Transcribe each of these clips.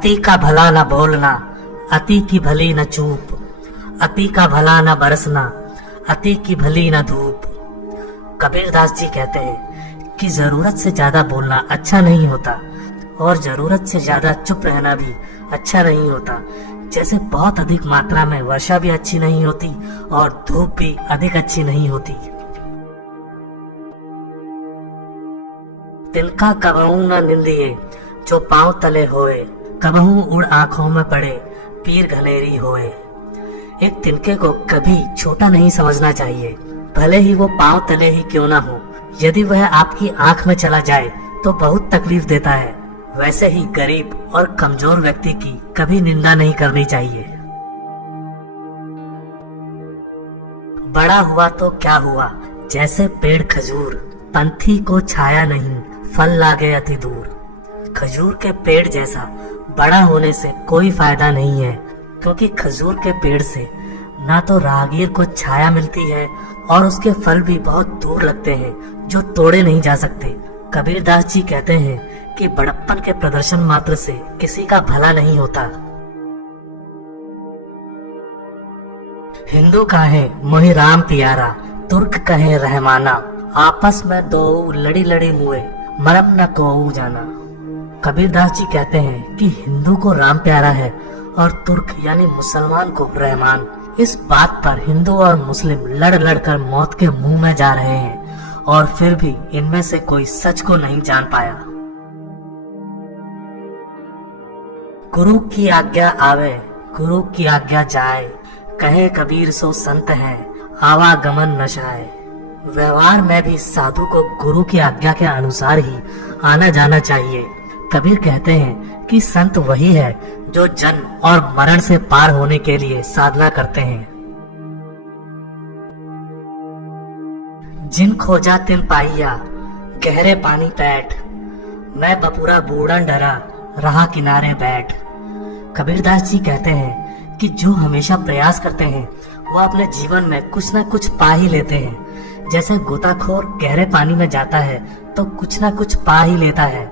अति का भला न बोलना, अति की भली न चूप, अति का भला न बरसना, अति की भली न धूप। कबीरदास जी कहते हैं कि जरूरत से ज्यादा बोलना अच्छा नहीं होता और जरूरत से ज्यादा चुप रहना भी अच्छा नहीं होता। जैसे बहुत अधिक मात्रा में वर्षा भी अच्छी नहीं होती और धूप भी अधिक अच्छी नहीं होती। तिनका कबहू न निंदिए जो पांव तले होए, कबहू उड़ आंखों में पड़े पीर घनेरी होए। एक तिनके को कभी छोटा नहीं समझना चाहिए, भले ही वो पांव तले ही क्यों ना हो। यदि वह आपकी आंख में चला जाए तो बहुत तकलीफ देता है। वैसे ही गरीब और कमजोर व्यक्ति की कभी निंदा नहीं करनी चाहिए। बड़ा हुआ तो क्या हुआ, जैसे पेड़ खजूर, पंथी को छाया नहीं, फल लागे अति दूर। खजूर के पेड़ जैसा बड़ा होने से कोई फायदा नहीं है, क्योंकि खजूर के पेड़ से ना तो राहगीर को छाया मिलती है और उसके फल भी बहुत दूर लगते हैं जो तोड़े नहीं जा सकते। कबीरदास जी कहते हैं कि बड़प्पन के प्रदर्शन मात्र से किसी का भला नहीं होता। हिंदू कहे मोहि राम प्यारा, तुर्क कहे रहमाना, आपस में दो लड़ी लड़ी मुए, मरम न को जाना। कबीरदास जी कहते हैं कि हिंदू को राम प्यारा है और तुर्क यानी मुसलमान को रहमान। इस बात पर हिंदू और मुस्लिम लड़ लड़ कर मौत के मुंह में जा रहे हैं और फिर भी इनमें से कोई सच को नहीं जान पाया। गुरु की आज्ञा आवे, गुरु की आज्ञा जाए, कहे कबीर सो संत है, आवागमन नशाए। व्यवहार में भी साधु को गुरु की आज्ञा के अनुसार ही आना जाना चाहिए। कबीर कहते हैं कि संत वही है जो जन्म और मरण से पार होने के लिए साधना करते हैं। जिन खोजा तिन पाइया, गहरे पानी पैठ, मैं बपुरा बूढ़न डरा, रहा किनारे बैठ। कबीरदास जी कहते हैं कि जो हमेशा प्रयास करते हैं वो अपने जीवन में कुछ न कुछ पा ही लेते हैं। जैसे गोताखोर गहरे पानी में जाता है तो कुछ न कुछ पा ही लेता है,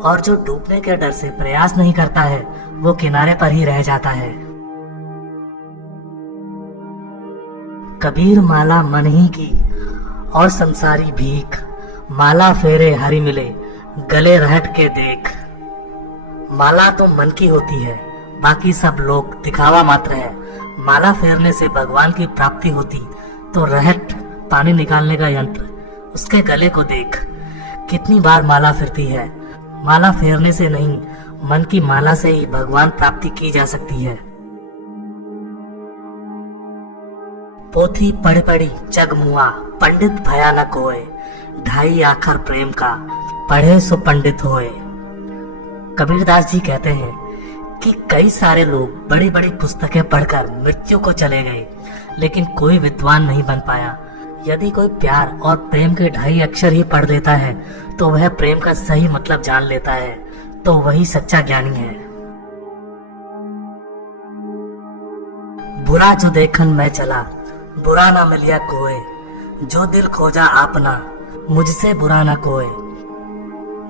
और जो डूबने के डर से प्रयास नहीं करता है वो किनारे पर ही रह जाता है। कबीर माला मन ही की और संसारी भीख, माला फेरे हरि मिले, गले रहट के देख। माला तो मन की होती है, बाकी सब लोग दिखावा मात्र है। माला फेरने से भगवान की प्राप्ति होती तो रहट पानी निकालने का यंत्र, उसके गले को देख। कितनी बार माला फिरती है, माला फेरने से नहीं, मन की माला से ही भगवान प्राप्ति की जा सकती है। पोथी पढ़ पढ़ी जग मुआ, पंडित भया न कोय, ढाई आखर प्रेम का, पढ़े सो पंडित होए। कबीरदास जी कहते हैं कि कई सारे लोग बड़ी बड़ी पुस्तकें पढ़कर मृत्यु को चले गए, लेकिन कोई विद्वान नहीं बन पाया। यदि कोई प्यार और प्रेम के ढाई अक्षर ही पढ़ लेता है तो वह प्रेम का सही मतलब जान लेता है, तो वही सच्चा ज्ञानी है। बुरा जो देखन मैं चला, बुरा ना मिलिया कोय, जो दिल खोजा आपना, मुझसे बुरा ना कोय।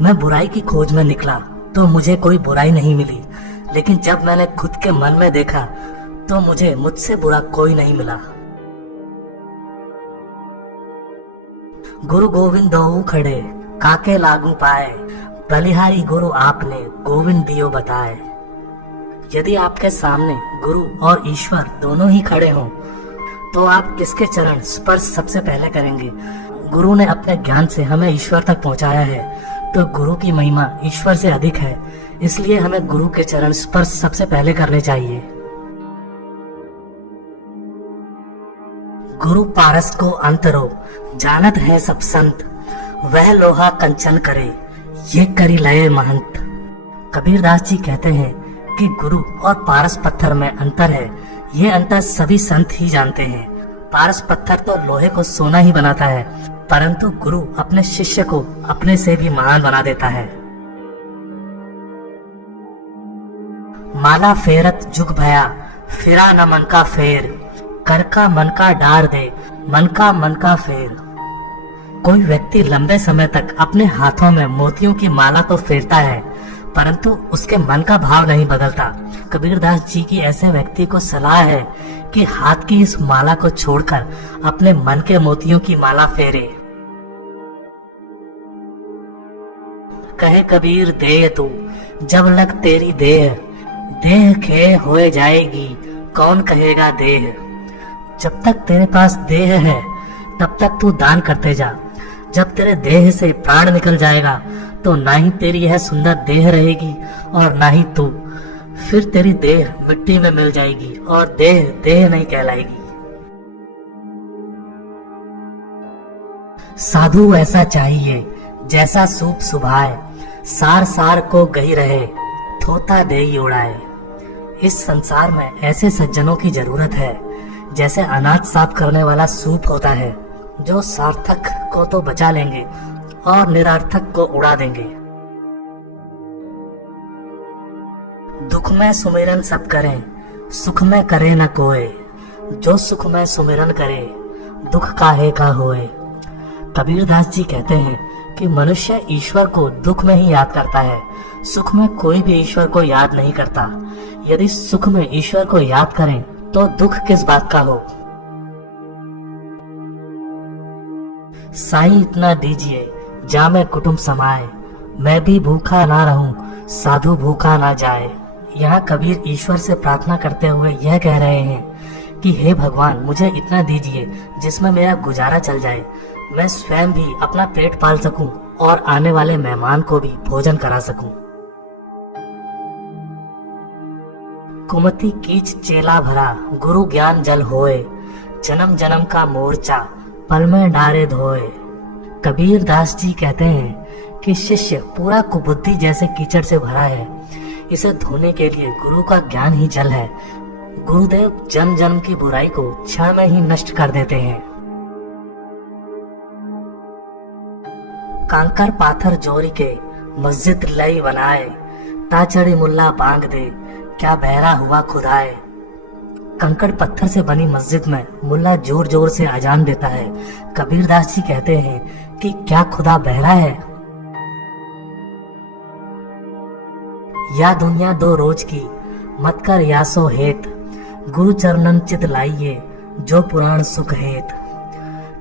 मैं बुराई की खोज में निकला तो मुझे कोई बुराई नहीं मिली, लेकिन जब मैंने खुद के मन में देखा तो मुझे मुझसे बुरा कोई नहीं मिला। गुरु गोविंद दो खड़े, काके लागू पाए, बलिहारी गुरु आपने, गोविंद दियो बताए। यदि आपके सामने गुरु और ईश्वर दोनों ही खड़े हों तो आप किसके चरण स्पर्श सबसे पहले करेंगे? गुरु ने अपने ज्ञान से हमें ईश्वर तक पहुंचाया है, तो गुरु की महिमा ईश्वर से अधिक है, इसलिए हमें गुरु के चरण स्पर्श सबसे पहले करने चाहिए। गुरु पारस को अंतरो, जानत है सब संत, वह लोहा कंचन करे, ये करी लय महंत। कबीरदास जी कहते हैं कि गुरु और पारस पत्थर में अंतर है, ये अंतर सभी संत ही जानते हैं। पारस पत्थर तो लोहे को सोना ही बनाता है, परंतु गुरु अपने शिष्य को अपने से भी महान बना देता है। माला फेरत जुग भया, फिरा न मन का फेर, कर का मन का डार दे, मन का फेर। कोई व्यक्ति लंबे समय तक अपने हाथों में मोतियों की माला तो फेरता है, परंतु उसके मन का भाव नहीं बदलता। कबीरदास जी की ऐसे व्यक्ति को सलाह है कि हाथ की इस माला को छोड़कर अपने मन के मोतियों की माला फेरे। कहे कबीर देह तू जब लग तेरी देह, देह खे होए जाएगी कौन कहेगा देह। जब तक तेरे पास देह है तब तक तू दान करते जा, जब तेरे देह से प्राण निकल जाएगा तो ना ही तेरी यह सुंदर देह रहेगी और ना ही तू, फिर तेरी देह मिट्टी में मिल जाएगी और देह देह नहीं कहलाएगी। साधु ऐसा चाहिए जैसा सूप सुभाए, सार सार को गही रहे थोता दे उड़ाए। इस संसार में ऐसे सज्जनों की जरूरत है जैसे अनाज साफ करने वाला सूप होता है, जो सार्थक को तो बचा लेंगे और निरर्थक को उड़ा देंगे। दुख में सुमिरन सब करें, सुख में करे न कोय, जो सुख में सुमिरन करे दुख काहे का होए। कबीरदास जी कहते हैं कि मनुष्य ईश्वर को दुख में ही याद करता है, सुख में कोई भी ईश्वर को याद नहीं करता। यदि सुख में ईश्वर को याद करें तो दुख किस बात का हो। साईं इतना दीजिए जामे कुटुंब समाए, मैं भी भूखा ना रहूं साधु भूखा ना जाए। यहाँ कबीर ईश्वर से प्रार्थना करते हुए यह कह रहे हैं कि हे भगवान, मुझे इतना दीजिए जिसमें मेरा गुजारा चल जाए, मैं स्वयं भी अपना पेट पाल सकूं और आने वाले मेहमान को भी भोजन करा सकूं। कुमति कीच चेला भरा गुरु ज्ञान जल होए, जन्म जन्म का मोर्चा पल में डारे धोए। कबीर दास जी कहते हैं कि शिष्य पूरा कुबुद्धि जैसे कीचड़ से भरा है, इसे धोने के लिए गुरु का ज्ञान ही जल है। गुरुदेव जन्म जन्म की बुराई को क्षण में ही नष्ट कर देते हैं। कांकर पाथर जोरी के मस्जिद लई बनाए, ताचड़ी मुल्ला बांग दे क्या बहरा हुआ खुदाए। कंकड़ पत्थर से बनी मस्जिद में मुल्ला जोर जोर से अजान देता है। कबीरदास जी कहते हैं कि क्या खुदा बहरा है। या दुनिया दो रोज की मत कर यासो हेत, गुरु चरणन चित लाइए जो पुराण सुख हेत।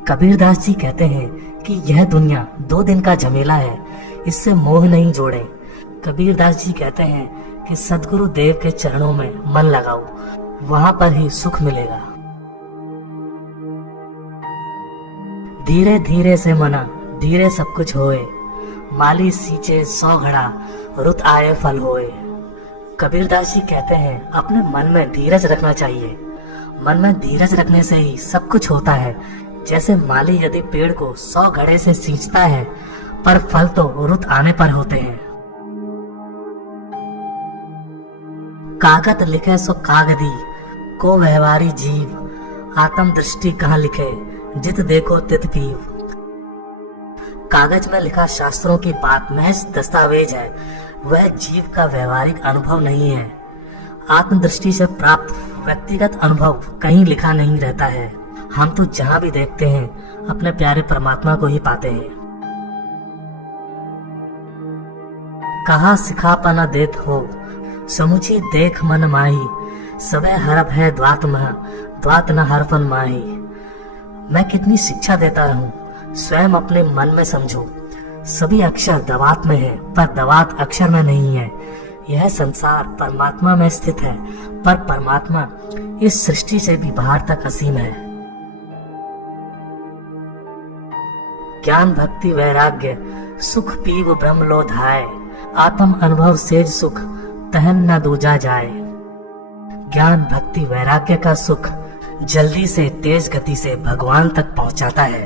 कबीरदास जी कहते हैं कि यह दुनिया 2 दिन का झमेला है, इससे मोह नहीं जोड़े। कबीरदास जी कहते हैं कि सदगुरु देव के चरणों में मन लगाओ, वहां पर ही सुख मिलेगा। धीरे धीरे से मना धीरे सब कुछ होए, माली सींचे 100 घड़ा रुत आए फल होए। कबीरदास जी कहते हैं अपने मन में धीरज रखना चाहिए, मन में धीरज रखने से ही सब कुछ होता है। जैसे माली यदि पेड़ को 100 घड़े से सींचता है पर फल तो रुत आने पर होते हैं। कागत लिखे सो कागदी को व्यवहारी जीव, आत्म दृष्टि कहाँ लिखे जित देखो तित पीव। कागज में लिखा शास्त्रों की बात महज दस्तावेज है, वह जीव का व्यवहारिक अनुभव नहीं है। आत्मदृष्टि से प्राप्त व्यक्तिगत अनुभव कहीं लिखा नहीं रहता है। हम तो जहाँ भी देखते हैं अपने प्यारे परमात्मा को ही पाते हैं। कहा सिखापना देत हो समुची देख मन माही, सबे हरफ है द्वात मह द्वात न हरफन माही। मैं कितनी शिक्षा देता रहूं, स्वयं अपने मन में समझो। सभी अक्षर दवात में है पर दवात अक्षर में नहीं है। यह संसार परमात्मा में स्थित है पर परमात्मा इस सृष्टि से भी बाहर तक असीम है। ज्ञान भक्ति वैराग्य सुख पीव ब्रह्म लो धाय, आत्म अनुभव सेज सुख तहन न दूजा जाए। ज्ञान भक्ति वैराग्य का सुख जल्दी से तेज गति से भगवान तक पहुंचाता है,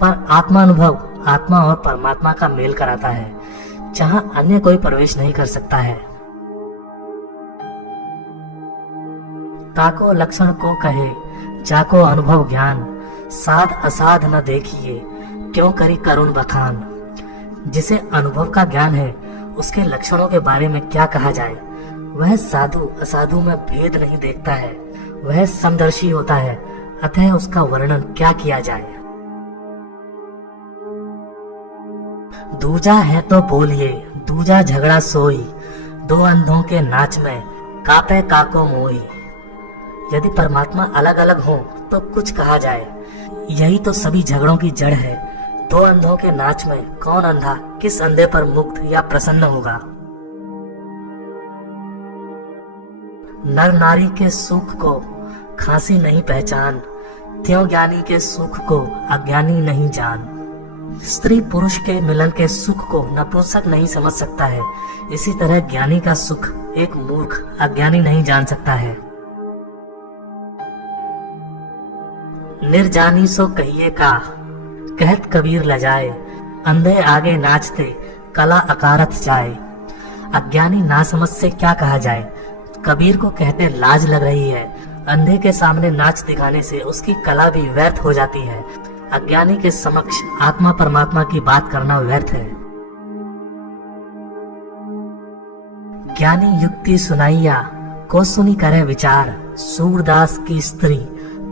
पर आत्मानुभव आत्मा और परमात्मा का मेल कराता है, जहां अन्य कोई प्रवेश नहीं कर सकता है। ताको लक्षण को कहे जाको अनुभव ज्ञान, साध असाध न देखिए क्यों करी करुण बखान। जिसे अनुभव का ज्ञान है उसके लक्षणों के बारे में क्या कहा जाए। वह साधु असाधु में भेद नहीं देखता है, वह समदर्शी होता है, अतः उसका वर्णन क्या किया जाए। दूजा है तो बोलिए दूजा झगड़ा सोई, दो अंधों के नाच में कापे काको मोही। यदि परमात्मा अलग अलग हो तो कुछ कहा जाए, यही तो सभी झगड़ों की जड़ है। दो अंधों के नाच में कौन अंधा किस अंधे पर मुग्ध या प्रसन्न होगा। नर नारी के सुख को खांसी नहीं पहचान, त्यों ज्ञानी के सुख को अज्ञानी नहीं जान। स्त्री पुरुष के मिलन के सुख को नपुंसक नहीं समझ सकता है, इसी तरह ज्ञानी का सुख एक मूर्ख अज्ञानी नहीं जान सकता है। निर्जानी सो कहिए का, कहत कबीर लजाए। अंधे आगे नाचते कला अकारथ जाए। अज्ञानी नासमझ से क्या कहा जाए। कबीर को कहते लाज लग रही है। अंधे के सामने नाच दिखाने से उसकी कला भी व्यर्थ हो जाती है। अज्ञानी के समक्ष आत्मा परमात्मा की बात करना व्यर्थ है। ज्ञानी युक्ति सुनाइया को सुनी करे विचार। सूरदास की स्त्री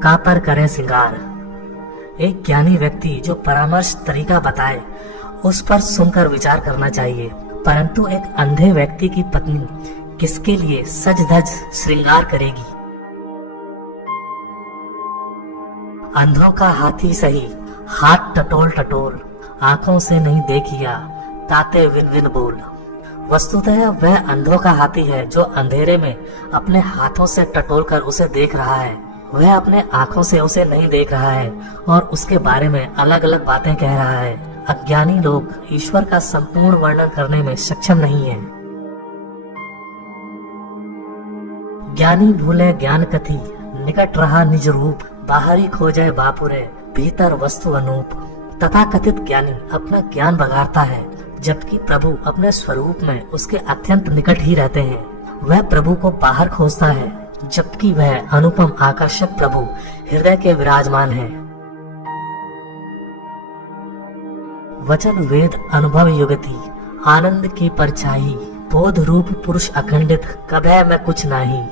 का पर करे सिंगार। एक ज्ञानी व्यक्ति जो परामर्श तरीका बताए उस पर सुनकर विचार करना चाहिए, परंतु एक अंधे व्यक्ति की पत्नी किसके लिए सज धज श्रृंगार करेगी। अंधों का हाथी सही हाथ टटोल टटोल, आंखों से नहीं देखिया ताते विन विन बोल। वस्तुतः वह अंधों का हाथी है जो अंधेरे में अपने हाथों से टटोल कर उसे देख रहा है। वह अपने आंखों से उसे नहीं देख रहा है और उसके बारे में अलग अलग बातें कह रहा है। अज्ञानी लोग ईश्वर का संपूर्ण वर्णन करने में सक्षम नहीं है। ज्ञानी भूले ज्ञान कथी, निकट रहा निज रूप। बाहरी खोजे बापुरे, भीतर वस्तु अनूप। तथा कथित ज्ञानी अपना ज्ञान बघारता है, जबकि प्रभु अपने स्वरूप में उसके अत्यंत निकट ही रहते हैं। वह प्रभु को बाहर खोजता है, जबकि वह अनुपम आकर्षक प्रभु हृदय के विराजमान है। वचन वेद अनुभव युगति, आनंद की परछाई। बोध रूप पुरुष अखंडित, कभय में कुछ नाही।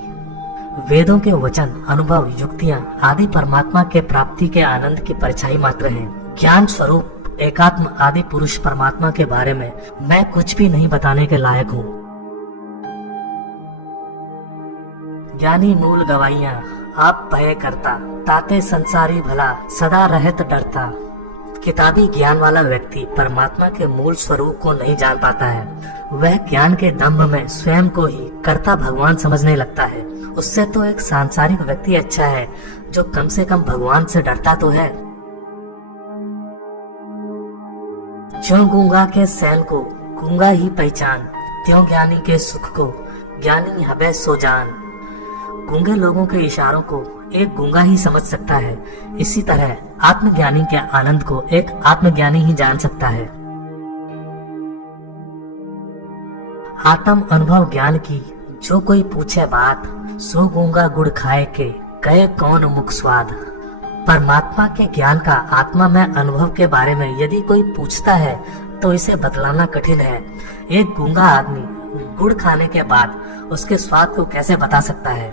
वेदों के वचन अनुभव युक्तियां आदि परमात्मा के प्राप्ति के आनंद की परछाई मात्र हैं। ज्ञान स्वरूप एकात्म आदि पुरुष परमात्मा के बारे में मैं कुछ भी नहीं बताने के लायक हूँ। ज्ञानी मूल गवाइयां आप भय करता, ताते संसारी भला सदा रहत डरता। किताबी ज्ञान वाला व्यक्ति परमात्मा के मूल स्वरूप को नहीं जान पाता है। वह ज्ञान के दंभ में स्वयं को ही कर्ता भगवान समझने लगता है। उससे तो एक सांसारिक व्यक्ति अच्छा है जो कम से कम भगवान से डरता तो है। ज्यों गूंगा के सैल को गूंगा ही पहचान, त्यों ज्ञानी के सुख को ज्ञानी हबे सो जान। गूंगे लोगों के इशारों को एक गूंगा ही समझ सकता है, इसी तरह आत्मज्ञानी के आनंद को एक आत्मज्ञानी ही जान सकता है। आत्म अनुभव ज्ञान की जो कोई पूछे बात, सो गूंगा गुड़ खाए के कहे कौन मुख स्वाद। परमात्मा के ज्ञान का आत्मा में अनुभव के बारे में यदि कोई पूछता है तो इसे बतलाना कठिन है। एक गूंगा आदमी गुड़ खाने के बाद उसके स्वाद को कैसे बता सकता है।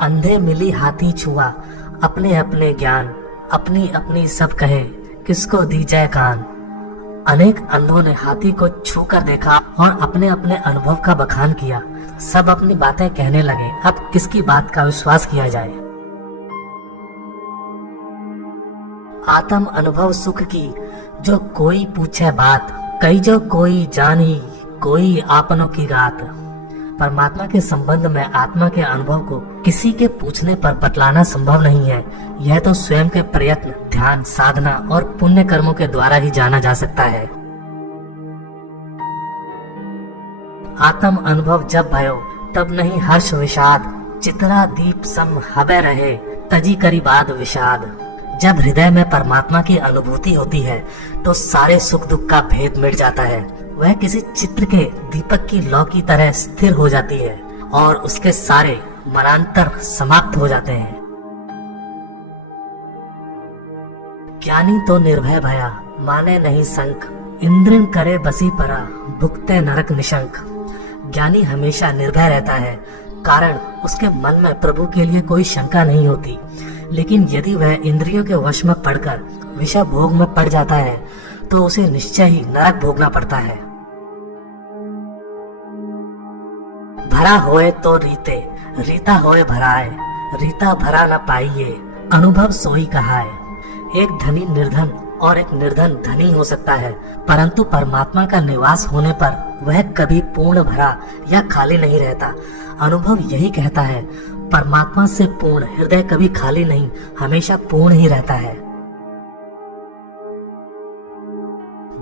अंधे मिली हाथी छुआ, अपने अपने ज्ञान, अपनी अपनी सब कहे किसको दी जाए कान। अनेक अंधों ने हाथी को छू कर देखा और अपने अपने अनुभव का बखान किया। सब अपनी बातें कहने लगे, अब किसकी बात का विश्वास किया जाए। आत्म अनुभव सुख की जो कोई पूछे बात, कई जो कोई जानी कोई आपनों की गात। परमात्मा के संबंध में आत्मा के अनुभव को किसी के पूछने पर बतलाना संभव नहीं है। यह तो स्वयं के प्रयत्न, ध्यान, साधना और पुण्य कर्मों के द्वारा ही जाना जा सकता है। आत्म अनुभव जब भयो तब नहीं हर्ष विषाद, चित्रा दीप सम हबे रहे तजी करी बाद विषाद। जब हृदय में परमात्मा की अनुभूति होती है तो सारे सुख दुख का भेद मिट जाता है। वह किसी चित्र के दीपक की लौ की तरह स्थिर हो जाती है और उसके सारे मनांतर समाप्त हो जाते हैं। ज्ञानी तो निर्भय भया, माने नहीं संक। इंद्रिन करे बसी परा, भुगते नरक निशंक। ज्ञानी हमेशा निर्भय रहता है, कारण उसके मन में प्रभु के लिए कोई शंका नहीं होती। लेकिन यदि वह इंद्रियों के वश में पड़कर विषय भोग में पड़ जाता है तो उसे निश्चय ही नरक भोगना पड़ता है। भरा होए तो रीते, रीता होए भराए, रीता भरा न पाइए, अनुभव सोई कहाए। एक धनी निर्धन और एक निर्धन धनी हो सकता है, परंतु परमात्मा का निवास होने पर वह कभी पूर्ण भरा या खाली नहीं रहता। अनुभव यही कहता है, परमात्मा से पूर्ण हृदय कभी खाली नहीं, हमेशा पूर्ण ही रहता है।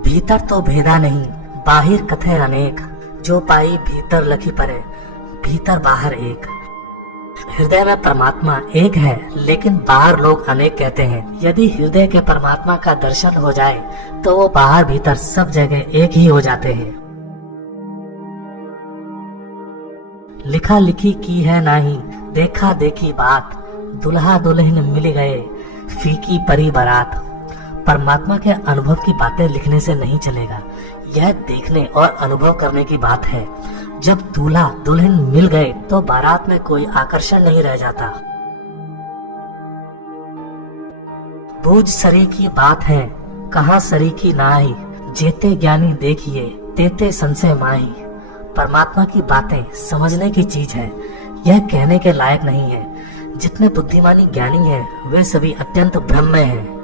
भीतर तो भेदा नहीं, बाहिर कथे अनेक, जो पाई भीतर लखी परे, भीतर बाहर एक। हृदय में परमात्मा एक है, लेकिन बाहर लोग अनेक कहते हैं। यदि हृदय के परमात्मा का दर्शन हो जाए तो वो बाहर भीतर सब जगह एक ही हो जाते हैं। लिखा लिखी की है नाही, देखा देखी बात, दुल्हा दुल्हन मिल गए, फीकी परी बारात। परमात्मा के अनुभव की बातें लिखने से नहीं चलेगा, यह देखने और अनुभव करने की बात है। जब दूल्हा दुल्हन मिल गए तो बारात में कोई आकर्षण नहीं रह जाता। बूझ सरी की बात है, कहाँ सरी की नाही, जेते ज्ञानी देखिए, तेते संशय माही। परमात्मा की बातें समझने की चीज है, यह कहने के लायक नहीं है। जितने बुद्धिमानी ज्ञानी हैं, वे सभी अत्यंत भ्रम में हैं।